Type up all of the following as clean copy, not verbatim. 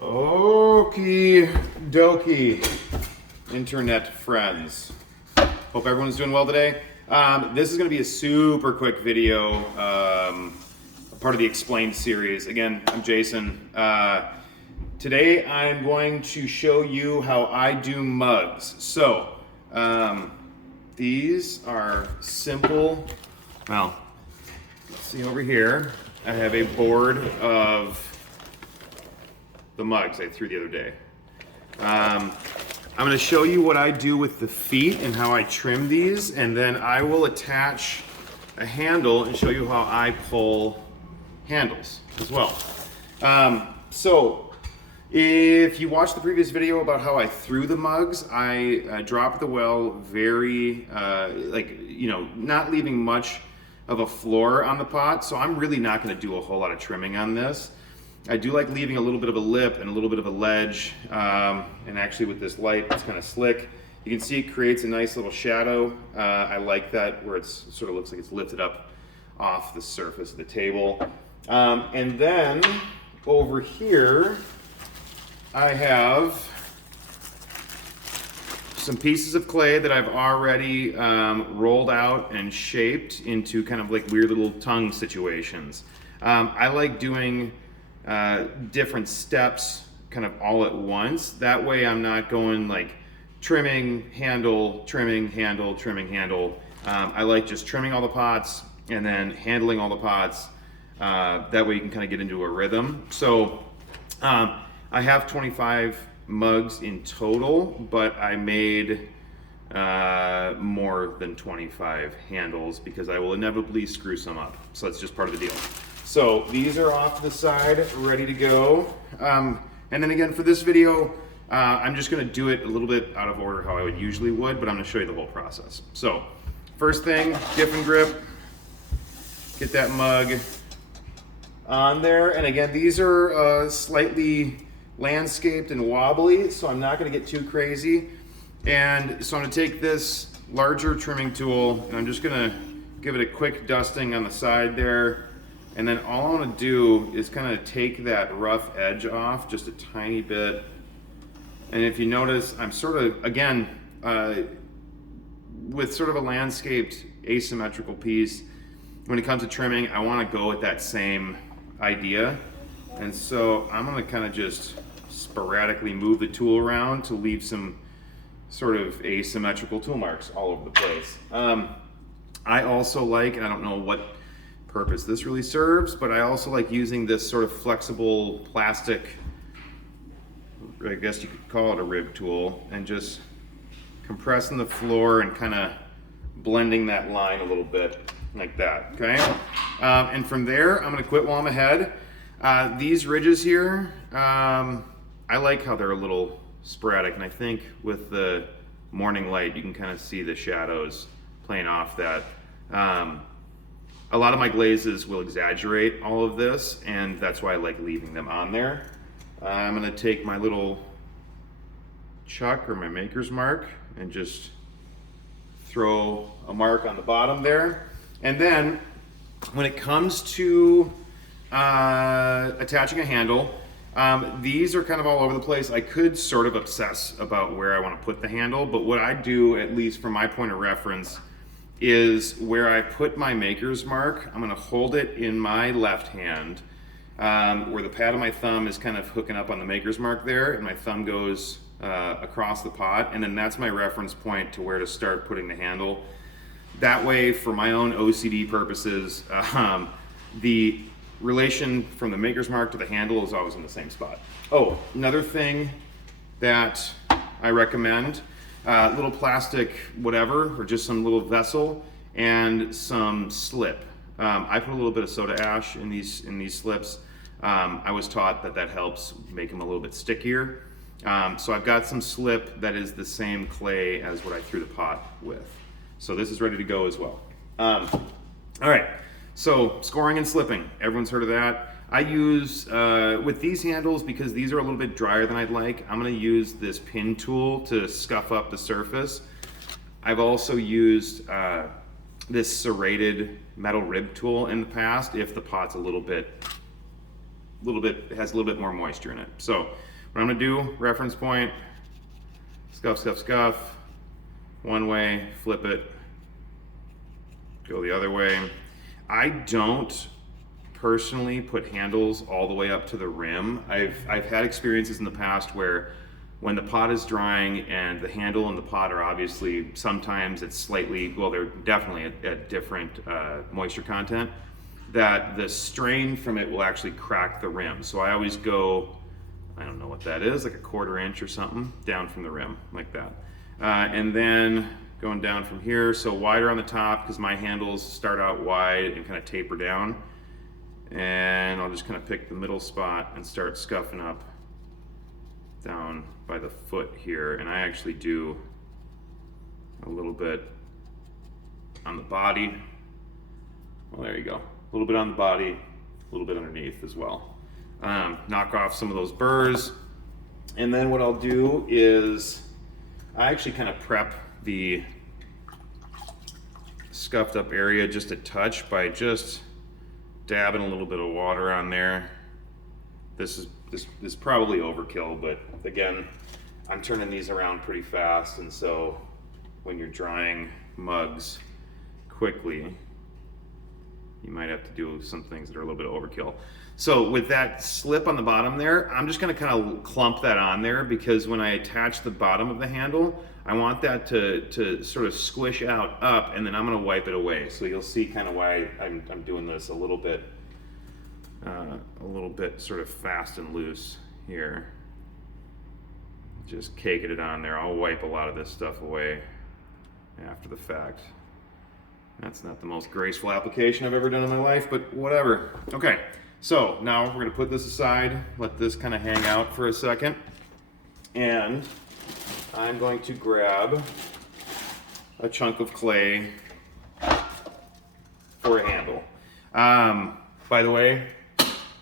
Okie dokie, internet friends. Hope everyone's doing well today. This is going to be a super quick video, part of the Explained series. Again, I'm Jason. Today I'm going to show you how I do mugs. So, these are simple. Well, let's see over here. I have a board of the mugs I threw the other day. I'm going to show you what I do with the feet and how I trim these, and then I will attach a handle and show you how I pull handles as well. So if you watched the previous video about how I threw the mugs, I dropped the well very, not leaving much of a floor on the pot, so I'm really not going to do a whole lot of trimming on this. I do like leaving a little bit of a lip and a little bit of a ledge, and actually with this light it's kind of slick. You can see it creates a nice little shadow. I like that, where it sort of looks like it's lifted up off the surface of the table. And then over here I have some pieces of clay that I've already rolled out and shaped into kind of like weird little tongue situations. I like doing different steps kind of all at once. That way I'm not going like trimming, handle, trimming, handle, trimming, handle. I like just trimming all the pots and then handling all the pots. That way you can kind of get into a rhythm. So I have 25 mugs in total, but I made more than 25 handles because I will inevitably screw some up. So that's just part of the deal. So these are off to the side, ready to go. And then again, for this video, I'm just gonna do it a little bit out of order how I would usually would, but I'm gonna show you the whole process. So first thing, dip and grip, get that mug on there. And again, these are slightly landscaped and wobbly, so I'm not gonna get too crazy. And so I'm gonna take this larger trimming tool and I'm just gonna give it a quick dusting on the side there. And then all I want to do is kind of take that rough edge off just a tiny bit. And if you notice, I'm sort of, again, with sort of a landscaped asymmetrical piece, when it comes to trimming, I want to go with that same idea. And so I'm going to kind of just sporadically move the tool around to leave some sort of asymmetrical tool marks all over the place. I also like, and I don't know what purpose this really serves, but I also like using this sort of flexible plastic, I guess you could call it a rib tool, and just compressing the floor and kind of blending that line a little bit like that, okay? And from there, I'm gonna quit while I'm ahead. These ridges here, I like how they're a little sporadic, and I think with the morning light, you can kind of see the shadows playing off that. A lot of my glazes will exaggerate all of this, and that's why I like leaving them on there. I'm gonna take my little chuck or my maker's mark and just throw a mark on the bottom there. And then when it comes to attaching a handle, these are kind of all over the place. I could sort of obsess about where I want to put the handle, but what I do, at least from my point of reference, is where I put my maker's mark, I'm gonna hold it in my left hand, where the pad of my thumb is kind of hooking up on the maker's mark there, and my thumb goes across the pot, and then that's my reference point to where to start putting the handle. That way, for my own OCD purposes, the relation from the maker's mark to the handle is always in the same spot. Oh, another thing that I recommend, little plastic whatever, or just some little vessel and some slip. I put a little bit of soda ash in these slips. I was taught that helps make them a little bit stickier. So I've got some slip that is the same clay as what I threw the pot with. So this is ready to go as well. All right, so scoring and slipping. Everyone's heard of that. I use, with these handles, because these are a little bit drier than I'd like, I'm gonna use this pin tool to scuff up the surface. I've also used this serrated metal rib tool in the past if the pot's a little bit has a little bit more moisture in it. So what I'm gonna do, reference point, scuff, scuff, scuff, one way, flip it, go the other way. I don't personally put handles all the way up to the rim. I've had experiences in the past where when the pot is drying and the handle and the pot are obviously, sometimes it's slightly, well, they're definitely at different moisture content, that the strain from it will actually crack the rim. So I always go, I don't know what that is, like a 1/4 inch or something, down from the rim, like that. And then going down from here, so wider on the top, because my handles start out wide and kind of taper down. And I'll just kind of pick the middle spot and start scuffing up down by the foot here. And I actually do a little bit on the body. Well, there you go. A little bit on the body, a little bit underneath as well. Knock off some of those burrs. And then what I'll do is I actually kind of prep the scuffed up area just a touch by just dabbing a little bit of water on there. This is probably overkill, but again, I'm turning these around pretty fast, and so when you're drying mugs quickly, you might have to do some things that are a little bit overkill. So with that slip on the bottom there, I'm just gonna kind of clump that on there, because when I attach the bottom of the handle, I want that to sort of squish out up, and then I'm gonna wipe it away. So you'll see kind of why I'm doing this a little bit sort of fast and loose here. Just caking it on there. I'll wipe a lot of this stuff away after the fact. That's not the most graceful application I've ever done in my life, but whatever. Okay, so now we're gonna put this aside, let this kind of hang out for a second, and I'm going to grab a chunk of clay for a handle. By the way,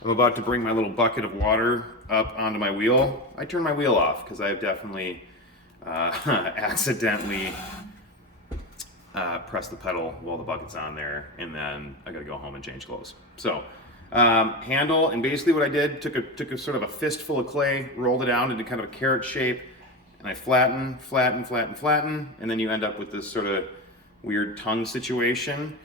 I'm about to bring my little bucket of water up onto my wheel. I turned my wheel off because I have definitely accidentally pressed the pedal while the bucket's on there, and then I gotta go home and change clothes. So handle, and basically what I did, took a sort of a fistful of clay, rolled it out into kind of a carrot shape, and I flatten, and then you end up with this sort of weird tongue situation.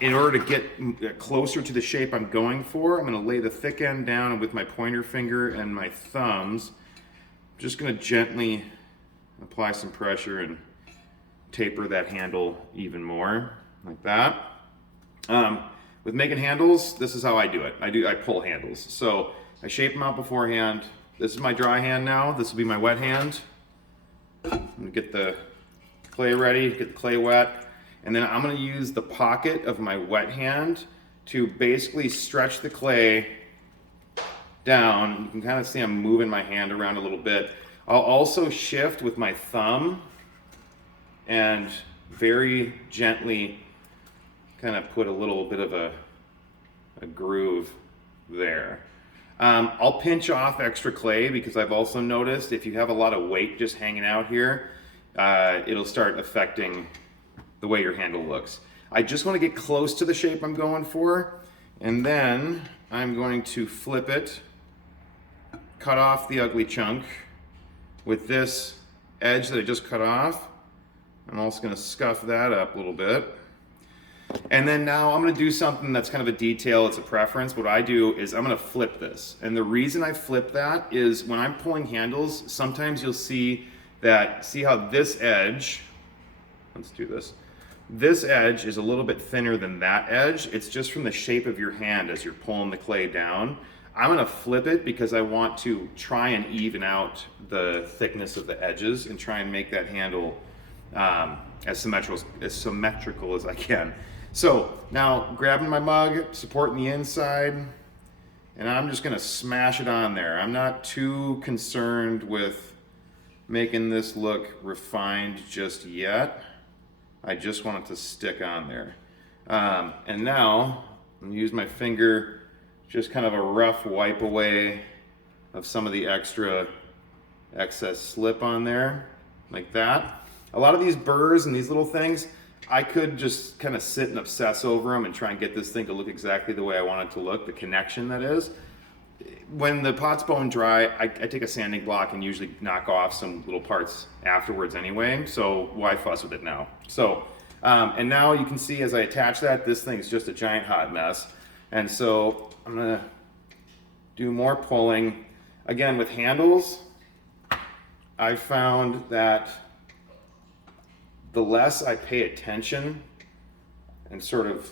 In order to get closer to the shape I'm going for, I'm going to lay the thick end down, and with my pointer finger and my thumbs, I'm just going to gently apply some pressure and taper that handle even more, like that. With making handles, this is how I do it. I pull handles. So I shape them out beforehand. This is my dry hand now. This will be my wet hand. I'm going to get the clay ready, get the clay wet. And then I'm gonna use the pocket of my wet hand to basically stretch the clay down. You can kind of see I'm moving my hand around a little bit. I'll also shift with my thumb and very gently kind of put a little bit of a groove there. I'll pinch off extra clay, because I've also noticed if you have a lot of weight just hanging out here, it'll start affecting the way your handle looks. I just want to get close to the shape I'm going for, and then I'm going to flip it, cut off the ugly chunk with this edge that I just cut off. I'm also going to scuff that up a little bit. And then now I'm going to do something that's kind of a detail, it's a preference. What I do is I'm going to flip this. And the reason I flip that is when I'm pulling handles, sometimes you'll see how this edge, let's do this. This edge is a little bit thinner than that edge. It's just from the shape of your hand as you're pulling the clay down. I'm gonna flip it because I want to try and even out the thickness of the edges and try and make that handle as symmetrical as I can. So now grabbing my mug, supporting the inside, and I'm just gonna smash it on there. I'm not too concerned with making this look refined just yet. I just want it to stick on there. And now I'm gonna use my finger, just kind of a rough wipe away of some of the excess slip on there, like that. A lot of these burrs and these little things, I could just kind of sit and obsess over them and try and get this thing to look exactly the way I want it to look, the connection that is. When the pot's bone dry, I take a sanding block and usually knock off some little parts afterwards anyway, so why fuss with it now? So, and now you can see as I attach that, this thing's just a giant hot mess. And so I'm gonna do more pulling. Again, with handles, I found that the less I pay attention and sort of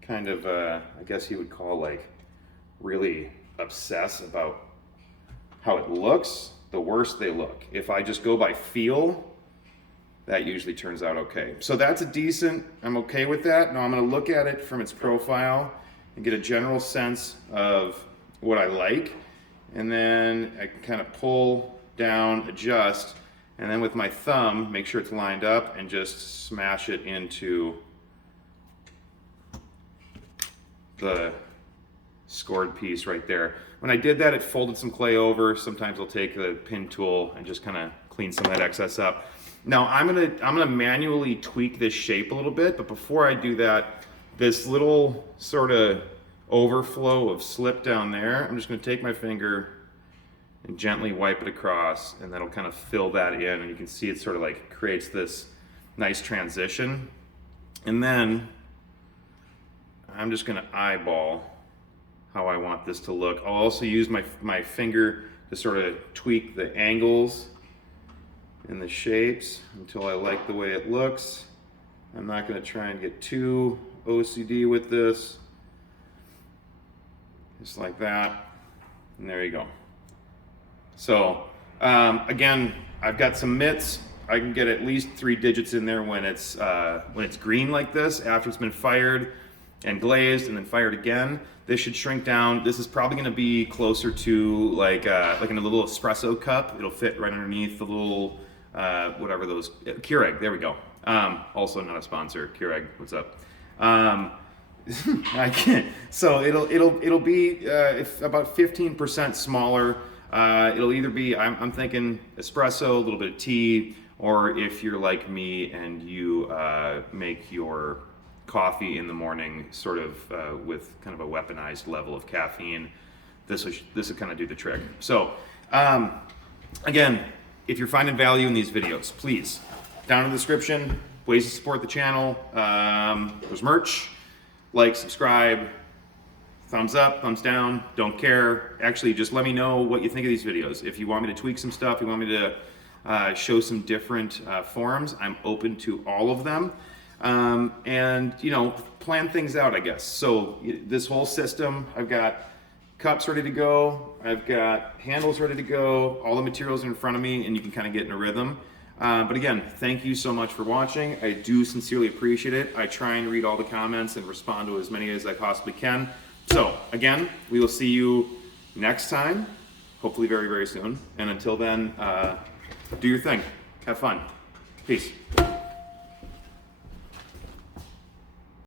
kind of, I guess you would call like really obsess about how it looks, the worse they look. If I just go by feel, that usually turns out okay. So that's a decent, I'm okay with that. Now I'm gonna look at it from its profile and get a general sense of what I like. And then I can kind of pull down, adjust, and then with my thumb, make sure it's lined up and just smash it into the scored piece right there. When I did that, it folded some clay over. Sometimes I'll take the pin tool and just kind of clean some of that excess up. Now I'm gonna manually tweak this shape a little bit, but before I do that, this little sort of overflow of slip down there, I'm just gonna take my finger and gently wipe it across, and that'll kind of fill that in, and you can see it sort of like creates this nice transition. And then I'm just gonna eyeball how I want this to look. I'll also use my finger to sort of tweak the angles and the shapes until I like the way it looks. I'm not gonna try and get too OCD with this. Just like that, and there you go. So again, I've got some mitts. I can get at least 3 digits in there when it's green like this, after it's been fired and glazed and then fired again. This should shrink down. This is probably gonna be closer to like in a little espresso cup. It'll fit right underneath the little, whatever those, Keurig, there we go. Also not a sponsor, Keurig, what's up? I can't. So it'll be about 15% smaller. It'll either be, I'm thinking espresso, a little bit of tea, or if you're like me and you make your coffee in the morning sort of with kind of a weaponized level of caffeine, this will kind of do the trick. So again, if you're finding value in these videos, please, down in the description, ways to support the channel. There's merch, like, subscribe, thumbs up, thumbs down, don't care. Actually, just let me know what you think of these videos. If you want me to tweak some stuff, you want me to show some different forms, I'm open to all of them. And, you know, plan things out, I guess. So this whole system, I've got cups ready to go, I've got handles ready to go, all the materials are in front of me, and you can kind of get in a rhythm. But again, thank you so much for watching. I do sincerely appreciate it. I try and read all the comments and respond to as many as I possibly can. So again, we will see you next time, hopefully very, very soon. And until then, do your thing. Have fun. Peace.